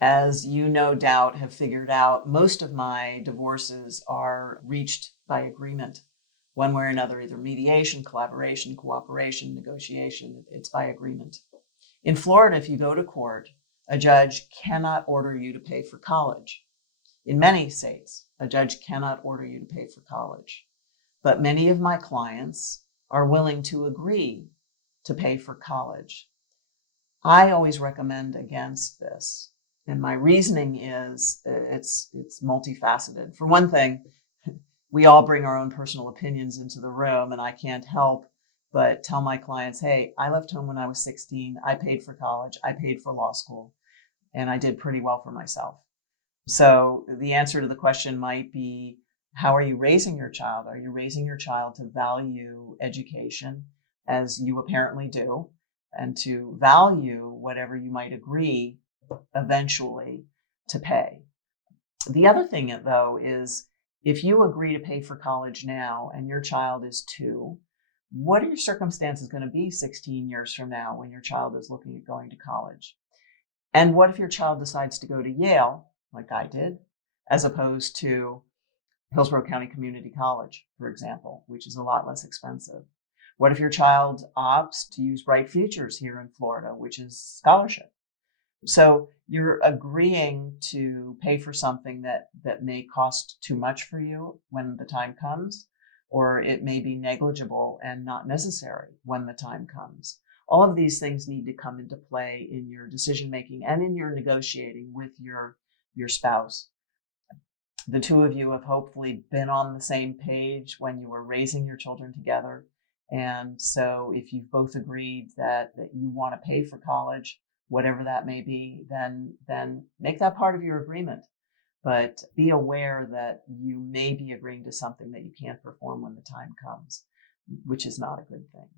As you no doubt have figured out, most of my divorces are reached by agreement, one way or another, either mediation, collaboration, cooperation, negotiation. It's by agreement. In Florida, if you go to court, a judge cannot order you to pay for college. In many states, a judge cannot order you to pay for college. But many of my clients are willing to agree to pay for college. I always recommend against this. And my reasoning is it's multifaceted. For one thing, we all bring our own personal opinions into the room, and I can't help but tell my clients, hey, I left home when I was 16. I paid for college. I paid for law school, and I did pretty well for myself. So the answer to the question might be, how are you raising your child? Are you raising your child to value education, as you apparently do, and to value whatever you might agree eventually to pay? The other thing, though, is if you agree to pay for college now and your child is 2, what are your circumstances going to be 16 years from now when your child is looking at going to college? And what if your child decides to go to Yale, like I did, as opposed to Hillsborough County Community College, for example, which is a lot less expensive? What if your child opts to use Bright Futures here in Florida, which is scholarship? So you're agreeing to pay for something that may cost too much for you when the time comes, or it may be negligible and not necessary when the time comes. All of these things need to come into play in your decision making and in your negotiating with your spouse. The two of you have hopefully been on the same page when you were raising your children together. And so if you've both agreed that you want to pay for college, whatever that may be, then make that part of your agreement. But be aware that you may be agreeing to something that you can't perform when the time comes, which is not a good thing.